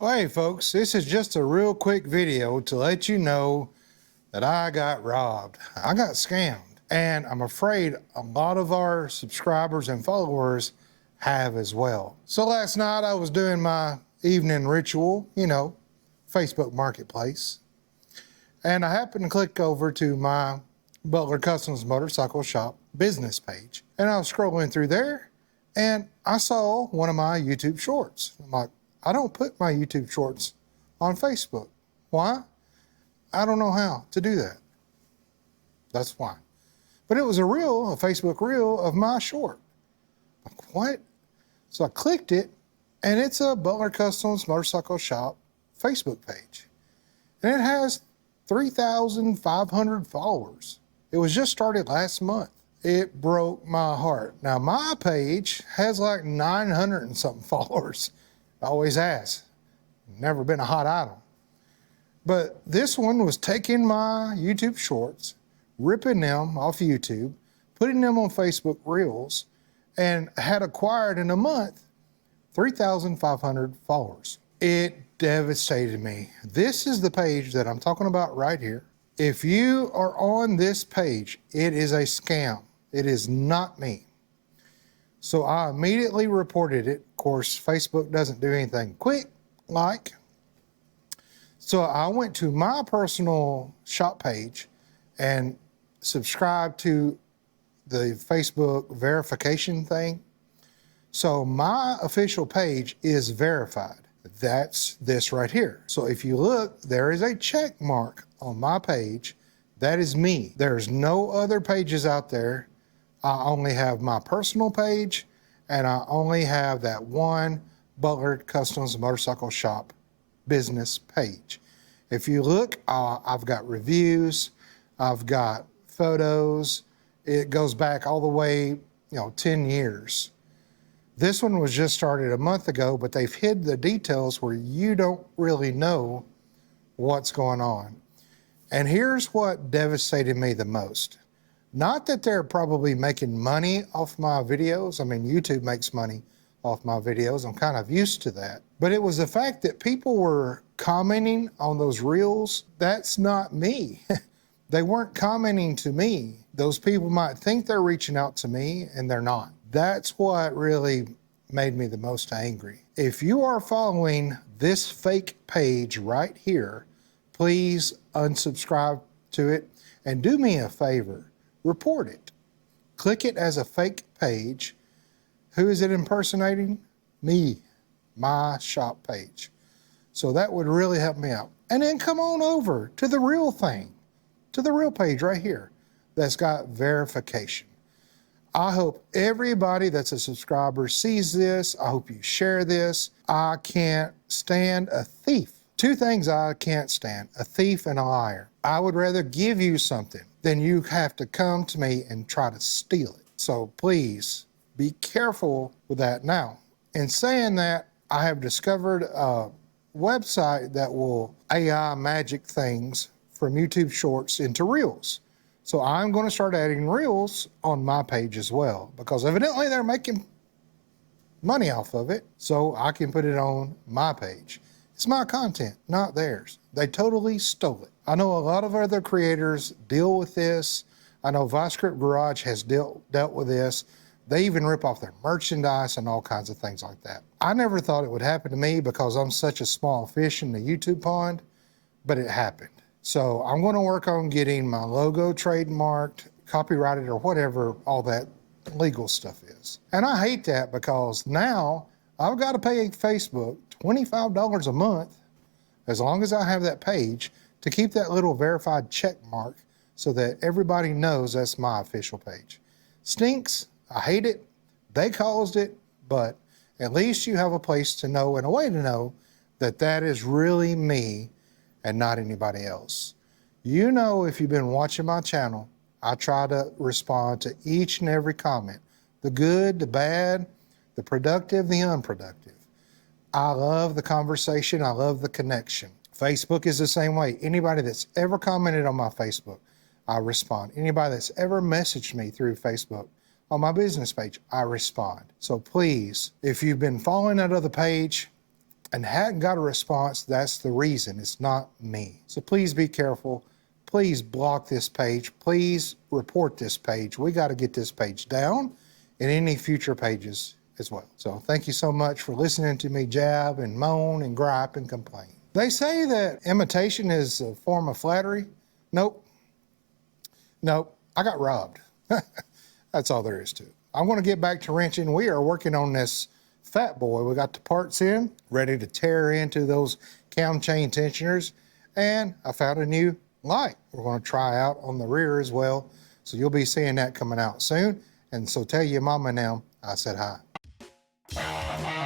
Well, hey folks, this is just a real quick video to let you know that I got robbed. I got scammed, and I'm afraid a lot of our subscribers and followers have as well. So last night I was doing my evening ritual, Facebook Marketplace, and I happened to click over to my Butler Customs motorcycle shop business page, and I was scrolling through there, and I saw one of my YouTube shorts. I'm like, I don't put my YouTube shorts on Facebook. Why? I don't know how to do that. That's why. But it was a Facebook reel of my short. Like, what? So I clicked it, and it's a Butler Customs motorcycle shop Facebook page. And it has 3,500 followers. It was just started last month. It broke my heart. Now, my page has like 900 and something followers. Always has. Never been a hot item. But this one was taking my YouTube shorts, ripping them off YouTube, putting them on Facebook Reels, and had acquired in a month 3,500 followers. It devastated me. This is the page that I'm talking about right here. If you are on this page, it is a scam. It is not me. So I immediately reported it. Of course, Facebook doesn't do anything quick like. So I went to my personal shop page and subscribed to the Facebook verification thing. So my official page is verified. That's this right here. So if you look, there is a check mark on my page. That is me. There's no other pages out there. I only have my personal page, and I only have that one Butler Customs Motorcycle Shop business page. If you look, I've got reviews, I've got photos. It goes back all the way, 10 years. This one was just started a month ago, but they've hid the details where you don't really know what's going on. And here's what devastated me the most. Not that they're probably making money off my videos. I mean, YouTube makes money off my videos. I'm kind of used to that. But it was the fact that people were commenting on those reels. That's not me. They weren't commenting to me. Those people might think they're reaching out to me, and they're not. That's what really made me the most angry. If you are following this fake page right here, please unsubscribe to it, and do me a favor. Report it. Click it as a fake page. Who is it impersonating? Me, my shop page. So that would really help me out. And then come on over to the real thing, to the real page right here that's got verification. I hope everybody that's a subscriber sees this. I hope you share this. I can't stand a thief. Two things I can't stand, a thief and a liar. I would rather give you something than you have to come to me and try to steal it. So please be careful with that. Now, in saying that, I have discovered a website that will AI magic things from YouTube Shorts into Reels. So I'm going to start adding Reels on my page as well, because evidently they're making money off of it, so I can put it on my page. It's my content, not theirs. They totally stole it. I know a lot of other creators deal with this. I know ViceScript Garage has dealt with this. They even rip off their merchandise and all kinds of things like that. I never thought it would happen to me because I'm such a small fish in the YouTube pond, but it happened. So I'm going to work on getting my logo trademarked, copyrighted, or whatever all that legal stuff is. And I hate that because now I've got to pay Facebook $25 a month, as long as I have that page, to keep that little verified check mark so that everybody knows that's my official page. Stinks. I hate it. They caused it, but at least you have a place to know and a way to know that that is really me and not anybody else. You know, if you've been watching my channel, I try to respond to each and every comment, the good, the bad, the productive, the unproductive. I love the conversation. I love the connection. Facebook is the same way. Anybody that's ever commented on my Facebook, I respond. Anybody that's ever messaged me through Facebook on my business page, I respond. So please, if you've been following that other page, and hadn't got a response, that's the reason. It's not me. So please be careful. Please block this page. Please report this page. We got to get this page down and any future pages as well. So thank you so much for listening to me jab and moan and gripe and complain. They say that imitation is a form of flattery. Nope. Nope. I got robbed. That's all there is to it. I'm going to get back to wrenching. We are working on this fat boy. We got the parts in, ready to tear into those cam chain tensioners, and I found a new light we're going to try out on the rear as well. So you'll be seeing that coming out soon. And so tell your mama now I said hi.